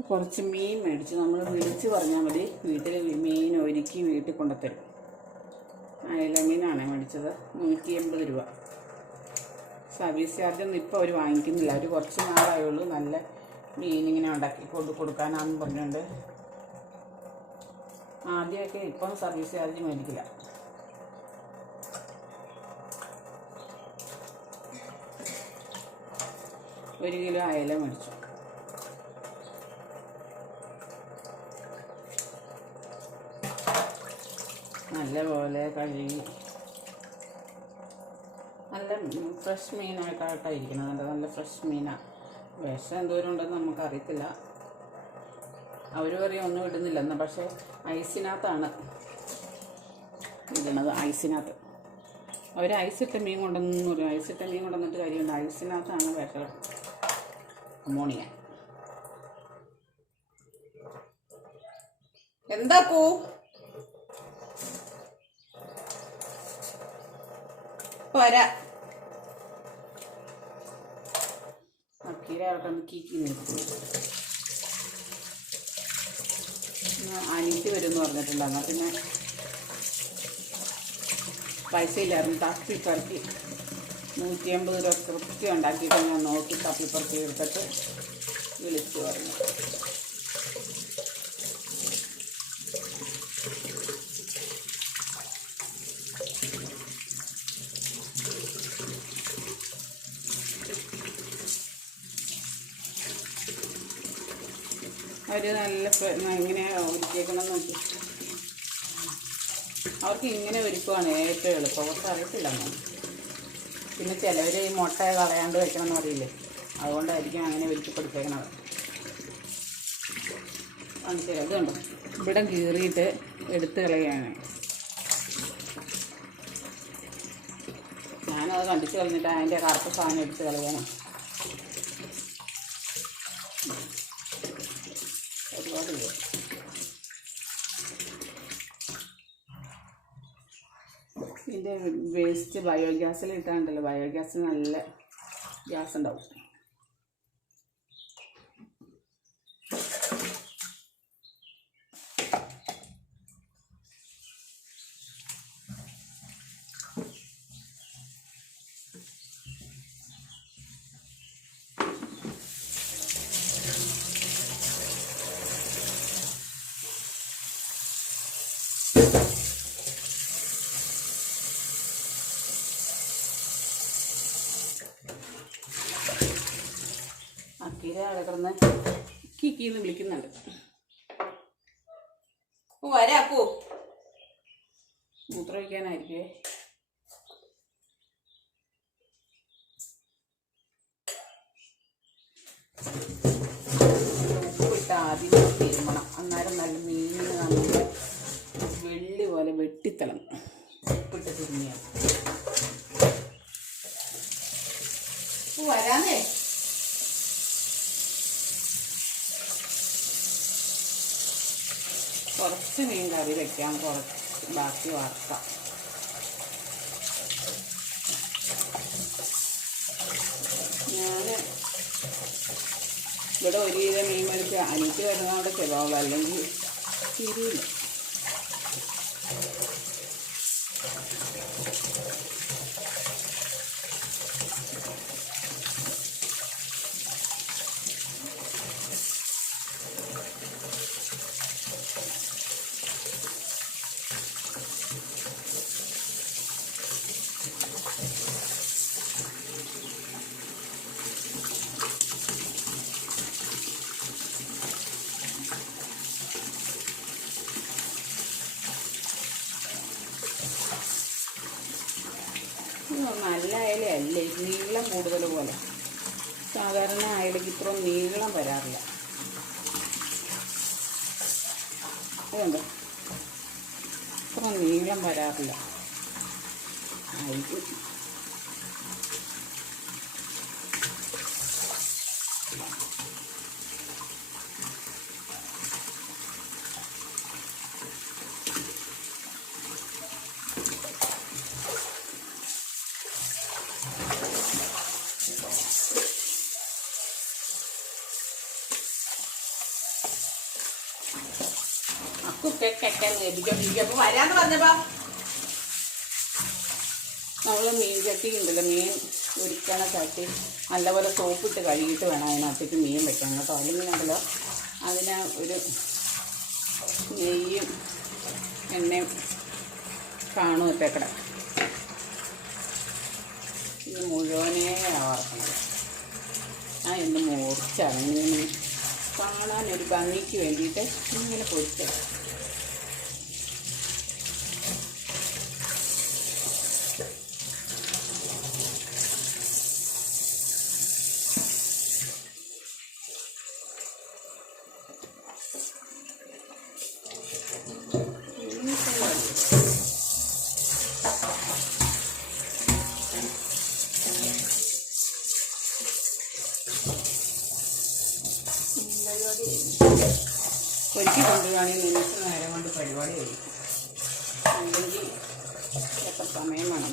കുറച്ച് മീൻ മേടിച്ച് നമ്മൾ വിളിച്ച് പറഞ്ഞാൽ മതി. വീട്ടിൽ മീൻ ഒരുക്കി വീട്ടിൽ കൊണ്ടുത്തരും. അയല മീനാണ് മേടിച്ചത്. നൂറ്റി എൺപത് രൂപ. സർവീസ് ചാർജ് ഒന്നും ഇപ്പോൾ അവർ വാങ്ങിക്കുന്നില്ല. അവർ കുറച്ച് നാളായുള്ളൂ നല്ല മീൻ ഇങ്ങനെ ഉണ്ടാക്കി കൊണ്ട് കൊടുക്കാനാണെന്ന് പറഞ്ഞുകൊണ്ട് ആദ്യമൊക്കെ ഇപ്പം സർവീസ് ചാർജ് മേടിക്കില്ല. ഒരു കിലോ അയല മേടിച്ചു. നല്ലപോലെ കഴുകി. നല്ല ഫ്രഷ് മീനായിട്ടായിട്ടായിരിക്കണം നല്ല നല്ല ഫ്രഷ് മീനാണ് വിഷം എന്തോരം ഉണ്ടെന്ന് നമുക്കറിയത്തില്ല. അവർ പറയും ഒന്നും ഇടുന്നില്ലെന്ന് പക്ഷേ ഐസിനകത്താണ് ഇടുന്നത് ഐസിനകത്ത്. അവർ ഐസിട്ട മീൻ കൊണ്ടെന്ന് പറയും. ഐസിട്ട മീൻ കൊണ്ടുവന്നിട്ട് കാര്യമുണ്ട്. ഐസിനകത്താണ് വിഷം അമോണിയ. എന്താ പൂ? പോരാ. അനീറ്റ് വരും എന്ന് പറഞ്ഞിട്ടുണ്ട്. എന്നാൽ പിന്നെ പൈസ ഇല്ലായിരുന്നു. തപ്പി പറക്കി നൂറ്റി അമ്പത് രൂപ കൃത്യം ഉണ്ടാക്കിയിട്ട് ഞാൻ നോക്കി തപ്പി പറക്കി എടുത്തിട്ട് വിളിച്ചു പറഞ്ഞു. അവർ നല്ല ഇങ്ങനെ ഒരുക്കിയേക്കണം നോക്കി. അവർക്ക് ഇങ്ങനെ ഒരുക്കുവാണ് ഏറ്റവും എളുപ്പം. അവർക്ക് അറിയത്തില്ല പിന്നെ ചിലവർ ഈ മുട്ട കളയാണ്ട് വെക്കണമെന്ന് അറിയില്ലേ അതുകൊണ്ടായിരിക്കും അങ്ങനെ ഒരുക്കി കൊടുത്തേക്കണത് കാണിച്ചു കണ്ടോ? ഇവിടെ കീറിയിട്ട് എടുത്ത് കളയാണ്. ഞാനത് കണ്ടിച്ച് കളഞ്ഞിട്ട് അതിന്റെ കറുത്ത സാധനം എടുത്ത് കളയാനാണ് വേസ്റ്റ് ബയോഗ്യാസിൽ ഇട്ടാണ്ടല്ലോ. ബയോഗ്യാസ് നല്ല ഗ്യാസ് ഉണ്ടാവും അക്കീര അവിടെ കിടന്ന് കിക്കിന്ന് വിളിക്കുന്നുണ്ട്. ഓ വരാക്കൂ മൂത്രമൊഴിക്കാനായിരിക്കുവേ ഉപ്പിട്ട് ആദ്യം തിരുമണം. അന്നേരം നല്ല മീൻ വെള്ളി പോലെ വെട്ടിത്തിളങ്ങും ഉപ്പിട്ട് തിരുമിയാണ് വരാന്നേ കുറച്ച് മീൻ കറി വയ്ക്കാൻ കുറച്ച് ബാക്കി വറുക്കാം ഇവിടെ ഒരു കിലോ മീൻ മേടിച്ച് അനിക്ക് വരുന്നവിടെ ചിലവുള്ളൂ അല്ലെങ്കിൽ തിരിയില്ല ഇത് ഇത് നീളം കൂടുതൽ പോലെ. സാധാരണ അയലയ്ക്ക് ഇത്ര നീളം വരാറില്ല. ഇതുണ്ട് ഇത്ര നീളം വരാറില്ല. ആയിരിക്കും അപ്പൊ വരാന്ന് പറഞ്ഞപ്പോൾ നമ്മൾ മീൻ ചട്ടി ഉണ്ടല്ലോ മീൻ ഒരിക്കണ ചട്ടി. നല്ലപോലെ സോപ്പിട്ട് കഴുകിയിട്ട് വേണം അതിനകത്തേക്ക് മീൻ വെക്കണം കേട്ടോ അല്ലെങ്കിൽ ഉണ്ടല്ലോ അതിന് ഒരു നെയ്യും എണ്ണയും കാണും ഒറ്റക്കട ഇത് മുഴുവനേ വറക്കണത് ആ എന്ന് ഇങ്ങനെ കാണാനൊരു ഭംഗിക്ക് വേണ്ടിയിട്ട് ഇങ്ങനെ പൊരിച്ചത് എത്ര സമയം വേണം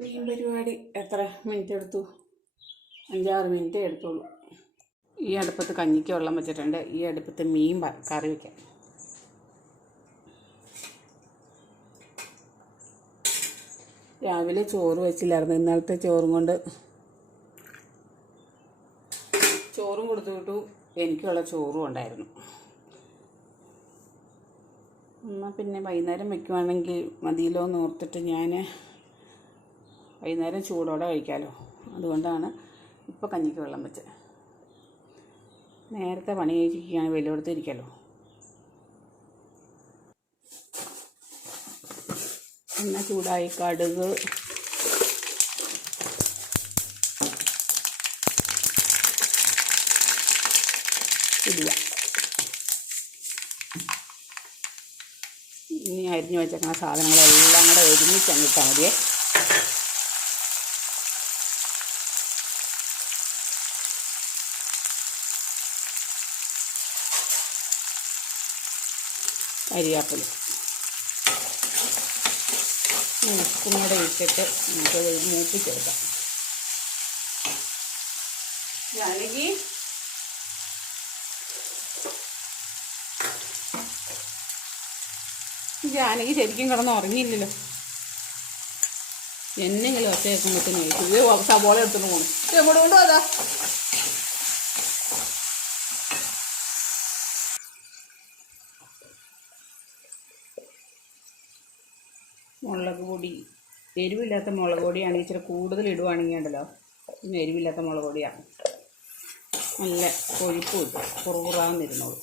മീൻ പരിപാടി എത്ര മിനിറ്റ് എടുത്തു. അഞ്ചാറ് മിനിറ്റ് എടുത്തുള്ളൂ. ഈ അടുപ്പത്ത് കഞ്ഞിക്ക് വെള്ളം വെച്ചിട്ടുണ്ട്. ഈ അടുപ്പത്ത് മീൻ കറി വയ്ക്കാം രാവിലെ ചോറ് വെച്ചില്ലായിരുന്നു. ഇന്നലത്തെ ചോറും കൊണ്ട് ചോറും കൊടുത്തു വിട്ടു. എനിക്കുള്ള ചോറും ഉണ്ടായിരുന്നു. എന്നാൽ പിന്നെ വൈകുന്നേരം വെക്കുവാണെങ്കിൽ മതിയല്ലോ എന്ന് ഓർത്തിട്ട് ഞാൻ വൈകുന്നേരം ചൂടോടെ കഴിക്കാമല്ലോ അതുകൊണ്ടാണ് ഇപ്പോൾ കഞ്ഞിക്ക് വെള്ളം വെച്ചത് നേരത്തെ പണി കഴിച്ചിരിക്കുകയാണ് വെല്ലു ഇരിക്കല്ലോ. എണ്ണ ചൂടായി കടുക്. ഇല്ല ഇനി അരിഞ്ഞു വെച്ചേക്കുന്ന സാധനങ്ങളെല്ലാം കൂടെ ഒരുമിച്ച് മതിയേ. കരിയാപ്പില. ഉപ്പും കൂടെ ഇട്ടിട്ട് നമുക്കത് മൂപ്പിച്ചെടുക്കാം. ജാനകി ജാനകി ശരിക്കും കിടന്ന് ഉറങ്ങിയില്ലല്ലോ. എന്നെങ്കിലും ഒറ്റ കേൾക്കുമ്പോഴത്തേനും ഇത് സബോള എടുത്തിട്ട് പോകണം ഇത് എങ്ങോട്ട് കൊണ്ടുപോകാ? മുളക് പൊടി. എരിവില്ലാത്ത മുളക് പൊടിയാണ് ഇച്ചിരി കൂടുതൽ ഇടുവാണെങ്കിൽ ഉണ്ടല്ലോ പിന്നെ എരിവില്ലാത്ത മുളക് പൊടിയാണ് നല്ല കൊഴുപ്പ് കിട്ടും. കുറുകുറാന്നിരുന്നോളൂ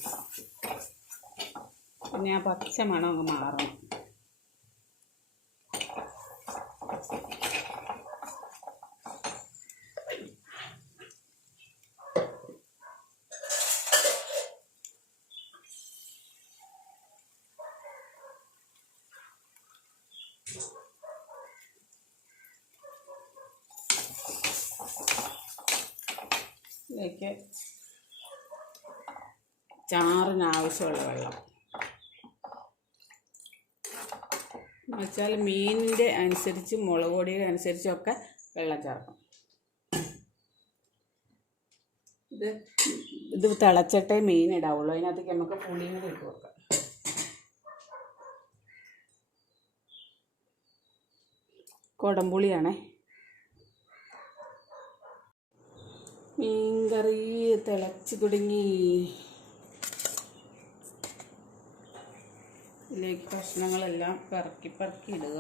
പിന്നെ ആ പച്ച മണം അങ്ങ് മാറണം. ഇതിലേക്ക് ചാറിന് ആവശ്യമുള്ള വെള്ളം എന്നുവെച്ചാൽ മീനിന്റെ അനുസരിച്ച് മുളക് പൊടിയുടെ അനുസരിച്ചൊക്കെ വെള്ളം ചേർക്കും. ഇത് ഇത് തിളച്ചിട്ടേ മീൻ ഇടാവുള്ളൂ. അതിനകത്തേക്ക് നമുക്ക് പുളിയും കൂടി ഇട്ട് കൊടുക്കാം. കുടംപുളിയാണേ. മീൻകറി തിളച്ച് തുടങ്ങി ഇതിലേക്ക് കഷ്ണങ്ങളെല്ലാം പറക്കി പറക്കി ഇടുക.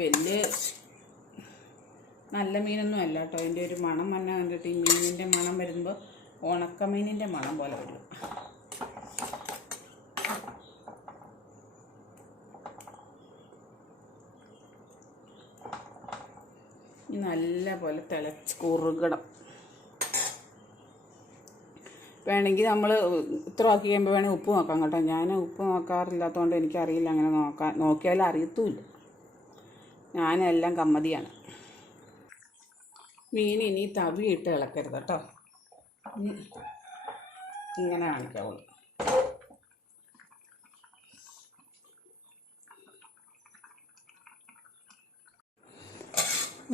വലിയ നല്ല മീനൊന്നും അല്ല കേട്ടോ. അതിന്റെ ഒരു മണം തന്നെ കണ്ടിട്ട് ഈ മീനിന്റെ മണം വരുമ്പോൾ ഉണക്കമീനിന്റെ മണം പോലെ വരും. നല്ല പോലെ തിളച്ച് കുറുകണം. വേണമെങ്കിൽ നമ്മൾ ഇത്ര ആക്കി കഴിയുമ്പോൾ വേണമെങ്കിൽ ഉപ്പ് നോക്കാം കേട്ടോ. ഞാൻ ഉപ്പ് നോക്കാറില്ലാത്തതുകൊണ്ട് എനിക്കറിയില്ല അങ്ങനെ നോക്കാൻ നോക്കിയാലും അറിയത്തുമില്ല ഞാനെല്ലാം കമ്മതിയാണ്. മീൻ ഇനി തവിയിട്ട് ഇളക്കരുത് കേട്ടോ. ഇങ്ങനെ കാണിക്കാവുള്ളൂ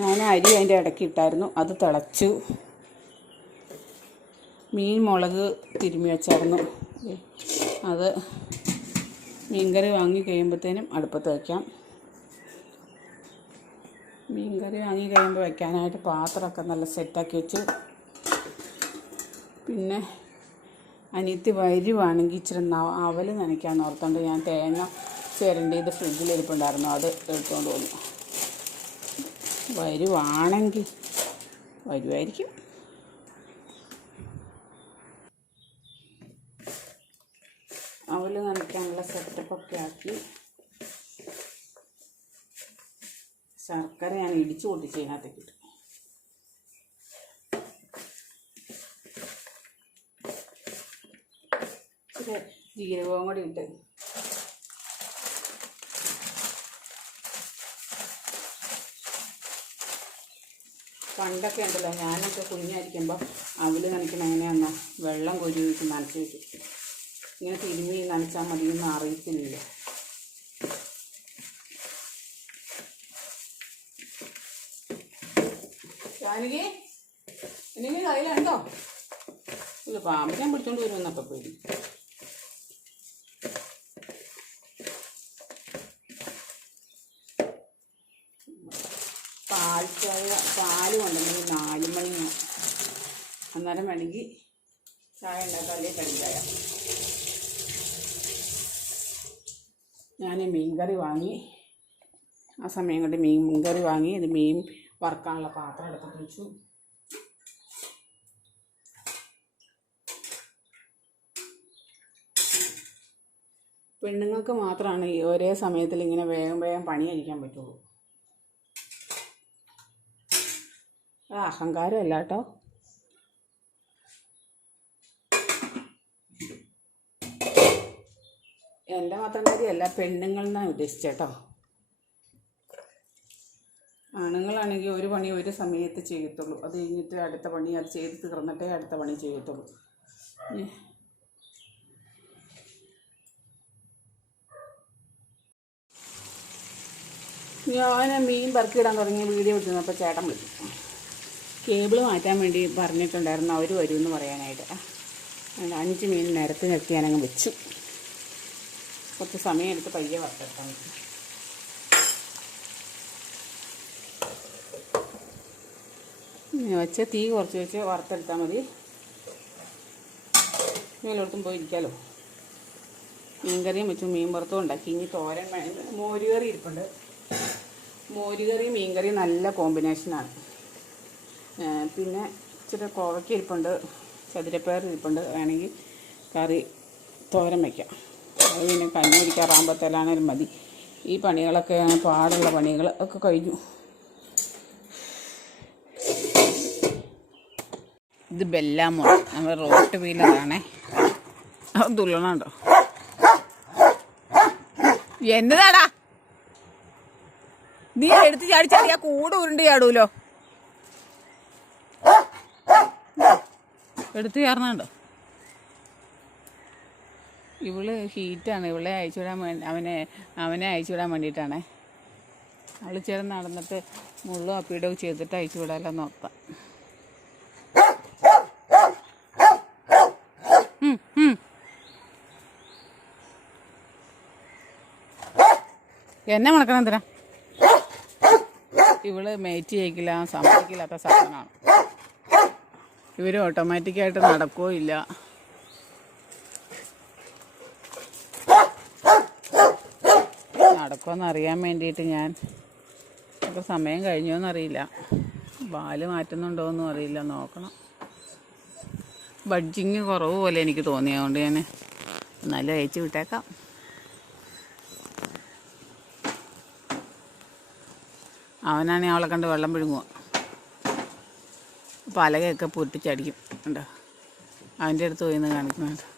ഞാൻ അരി അതിന്റെ ഇടയ്ക്ക് ഇട്ടായിരുന്നു. അത് തിളച്ചു. മീൻ മുളക് തിരുമ്മി വെച്ചായിരുന്നു. അത് മീൻകറി വാങ്ങി കഴിയുമ്പോഴത്തേനും അടുപ്പത്ത് വയ്ക്കാം മീൻകറി വാങ്ങി കഴിയുമ്പോൾ വയ്ക്കാനായിട്ട് പാത്രമൊക്കെ നല്ല സെറ്റാക്കി വെച്ച് പിന്നെ അനിയത്തി വരുവാണെങ്കിൽ ഇച്ചിരി അവൽ നനയ്ക്കാന്ന് ഓർത്തോണ്ട് ഞാൻ തേങ്ങ ചേരേണ്ടത് ഫ്രിഡ്ജിൽ ഇരിപ്പുണ്ടായിരുന്നു. അത് എടുത്തുകൊണ്ട് വന്നു. വരുവാണെങ്കിൽ വരുമായിരിക്കും അവൽ നനയ്ക്കാനുള്ള സെറ്റപ്പൊക്കെ ആക്കി. ശർക്കര ഞാൻ ഇടിച്ചു പൊട്ടിച്ച് ഇതിനകത്തേക്ക് ഇട്ടു. ജീരകവും കൂടി ഇട്ട് പണ്ടൊക്കെ ഉണ്ടല്ലോ ഞാനൊക്കെ കുഞ്ഞായിരിക്കുമ്പോൾ അവൽ നനയ്ക്കണം എങ്ങനെയാണെന്നോ വെള്ളം കൊരി വെച്ച് നനച്ച് വെക്കും. ഇങ്ങനെ തിരുമ്മി നനച്ചാൽ മതി എന്ന് അറിയത്തില്ല. ജാനകി കയ്യിലുണ്ടോ? ഇത് പാമ്പിനെ പിടിച്ചോണ്ട് വരുമെന്നൊക്കെ പേടി പാൽ ചായ പാൽ കൊണ്ടുവന്നെങ്കിൽ നാല് മണി അന്നേരം വേണമെങ്കിൽ ചായ ഉണ്ടാക്കാം അല്ലെങ്കിൽ കടിക്കായ ഞാൻ മീൻകറി വാങ്ങി ആ സമയം കൊണ്ട് മീൻ മീൻകറി വാങ്ങി ഇത് മീൻ വറുക്കാനുള്ള പാത്രം എടുത്തിട്ട് വെച്ചു. പെണ്ണുങ്ങൾക്ക് മാത്രമാണ് ഈ ഒരേ സമയത്തിൽ ഇങ്ങനെ വേഗം വേഗം പണി കഴിക്കാൻ പറ്റുള്ളൂ. അത് അഹങ്കാരമല്ല കേട്ടോ. എന്റെ മാത്രം കാര്യമല്ല പെണ്ണുങ്ങൾ എന്നാണ് ഉദ്ദേശിച്ചേട്ടോ ആണുങ്ങളാണെങ്കിൽ ഒരു പണി ഒരു സമയത്ത് ചെയ്യത്തുള്ളൂ. അത് കഴിഞ്ഞിട്ട് അടുത്ത പണി അത് ചെയ്ത് തീർന്നിട്ടേ അടുത്ത പണി ചെയ്യത്തുള്ളൂ. ഞാൻ മീൻ പറക്കിയിടാൻ തുടങ്ങിയ വീഡിയോ എടുക്കുന്നപ്പോൾ ചേട്ടൻ വിളിച്ചു. കേബിൾ മാറ്റാൻ വേണ്ടി പറഞ്ഞിട്ടുണ്ടായിരുന്നു. അവർ വരുമെന്ന് പറയാനായിട്ട്. അഞ്ച് മീൻ നിരത്ത് നിർത്തി വെച്ചു. കുറച്ച് സമയം എടുത്ത് പയ്യെ വറുത്തെടുക്കാൻ ഇങ്ങനെ വെച്ച് തീ കുറച്ച് വെച്ച് വറുത്തെടുത്താൽ മതി. മേലോട്ടും പോയി ഇരിക്കാമല്ലോ മീൻകറിയും വെച്ചു മീൻ വറുത്തും ഉണ്ടാക്കി. ഇനി തോരൻ മോരുകറി ഇരിപ്പുണ്ട്. മോരുകറി മീൻകറി നല്ല കോമ്പിനേഷനാണ് പിന്നെ ഇച്ചിരി കോവയ്ക്ക ഇരിപ്പുണ്ട്. ചതുരപ്പയർ ഇരിപ്പുണ്ട്. വേണമെങ്കിൽ കറി തോരൻ വയ്ക്കാം പിന്നെ കഞ്ഞി കുടിക്കാറാകുമ്പോഴത്തേലാണേലും മതി. ഈ പണികളൊക്കെ പാടുള്ള പണികൾ ഒക്കെ കഴിഞ്ഞു. ഇത് ബെല്ലാമോ നമ്മൾ റോട്ട് വീലറാണേ അത് തുള്ളണുണ്ടോ എന്നതാടാ? നീ എടുത്ത് ചാടിച്ചാടി ആ കൂട് ഉരുണ്ട് ചാടൂലോ? എടുത്ത് ചേർന്നുണ്ടോ ഇവൾ ഹീറ്റാണ് ഇവളെ അയച്ചുവിടാൻ വേണ്ടി അവനെ അവനെ അയച്ചുവിടാൻ വേണ്ടിയിട്ടാണേ. അവൾ ചേർന്ന് നടന്നിട്ട് മുള്ളും അപ്പീടവും ചെയ്തിട്ട് അയച്ചു നോക്കാം നോക്ക. എന്നെ മണക്കണം എന്തിനാ? ഇവൾ മേറ്റ് ചെയ്യിക്കില്ല സമ്മതിക്കില്ലാത്ത സാധനമാണ്. ഇവർ ഓട്ടോമാറ്റിക്കായിട്ട് നടക്കുകയോ ഇല്ല നടക്കുമെന്ന് അറിയാൻ വേണ്ടിയിട്ട് ഞാൻ. ഇപ്പോൾ സമയം കഴിഞ്ഞോന്നറിയില്ല. പാൽ മാറ്റുന്നുണ്ടോയെന്നും അറിയില്ല. നോക്കണം. ബഡ്ജിങ് കുറവ് പോലെ എനിക്ക് തോന്നിയതുകൊണ്ട് ഞാൻ എന്നാലും അയച്ചു വിട്ടേക്കാം. അവനാണ് അവളെ കണ്ട് വെള്ളം പിഴുങ്ങുക പലകയൊക്കെ പൊട്ടിച്ചടിക്കും. ഉണ്ടോ അവന്റെ അടുത്ത് പോയിന്ന് കാണിക്കുന്നുണ്ട്.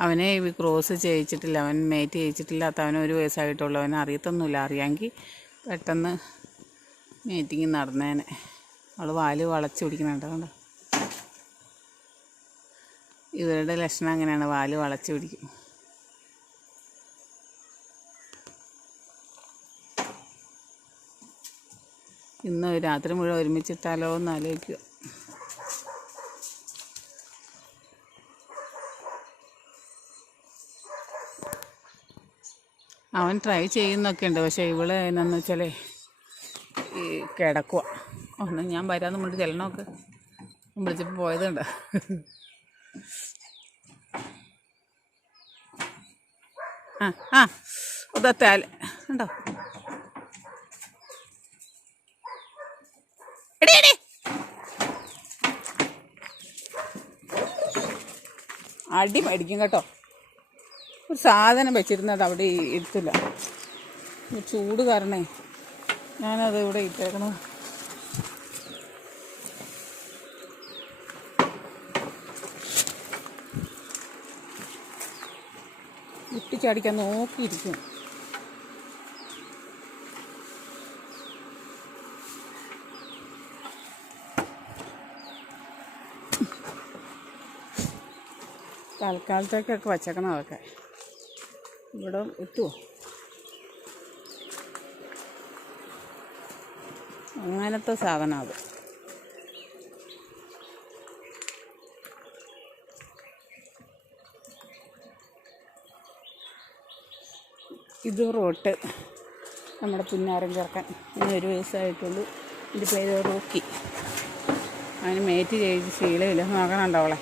അവനെ ക്രോസ് ചെയ്യിച്ചിട്ടില്ല അവൻ മേറ്റ് ചെയ്യിച്ചിട്ടില്ലാത്ത അവന് ഒരു വയസ്സായിട്ടുള്ളൂ. അവനെ അറിയത്തൊന്നുമില്ല. അറിയാമെങ്കിൽ പെട്ടെന്ന് മീറ്റിംഗ് നടന്നേനെ. അവൾ വാൽ വളച്ച് പിടിക്കുന്നുണ്ട് കണ്ടോ? ഇവരുടെ ലക്ഷണം അങ്ങനെയാണ്. വാൽ വളച്ച് പിടിക്കും. ഇന്ന് രാത്രി മുഴുവൻ ഒരുമിച്ചിട്ടാലോ എന്ന് ആലോചിക്കുക. അവൻ ട്രൈ ചെയ്യുന്നൊക്കെ ഉണ്ട്. പക്ഷേ ഇവൾ എന്നാന്ന് വെച്ചാൽ ഈ കിടക്കുക ഒന്ന് ഞാൻ വരാമെന്ന് വിളിച്ച് ചെല്ലണമൊക്കെ. വിളിച്ചപ്പോൾ പോയതുണ്ട് ആ ആ ഉദത്താൽ ഉണ്ടോ എടി എടി! അടി മേടിക്കും കേട്ടോ. ഒരു സാധനം വെച്ചിരുന്നത് അവിടെ ഇരുത്തില്ല ചൂട് കാരണേ ഞാനത് ഇവിടെ ഇട്ടേക്കണം. ഇട്ടിച്ചടിക്കാൻ നോക്കിയിരിക്കും. തൽക്കാലത്തേക്കൊക്കെ വച്ചേക്കണം അതൊക്കെ. ഇവിടെ എത്തുമോ അങ്ങനത്തെ സാധനം അത്. ഇത് റോട്ട്. നമ്മുടെ പുന്നാരം ചേർക്കാൻ ഇനി ഒരു വയസ്സായിട്ടുള്ളൂ. എന്റെ പേര് റോക്കി. അതിന് മേറ്റ് ചെയ്ത് ശീലമില്ല നോക്കണുണ്ടോ അവളെ.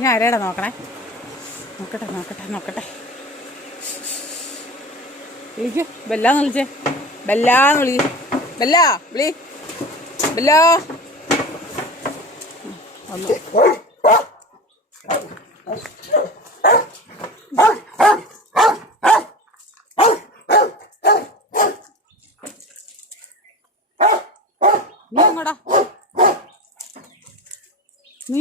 ഞാൻ ആരേടാ നോക്കണേ? നോക്കട്ടെ നോക്കട്ടെ നോക്കട്ടെ. വിളിക്കൂ. ബെല്ലാന്ന് വിളിച്ചേ. ബെല്ലാന്ന് വിളി. ബെല്ല വിളി. ബെല്ലോ. നീ എങ്ങോട്ടാ നീ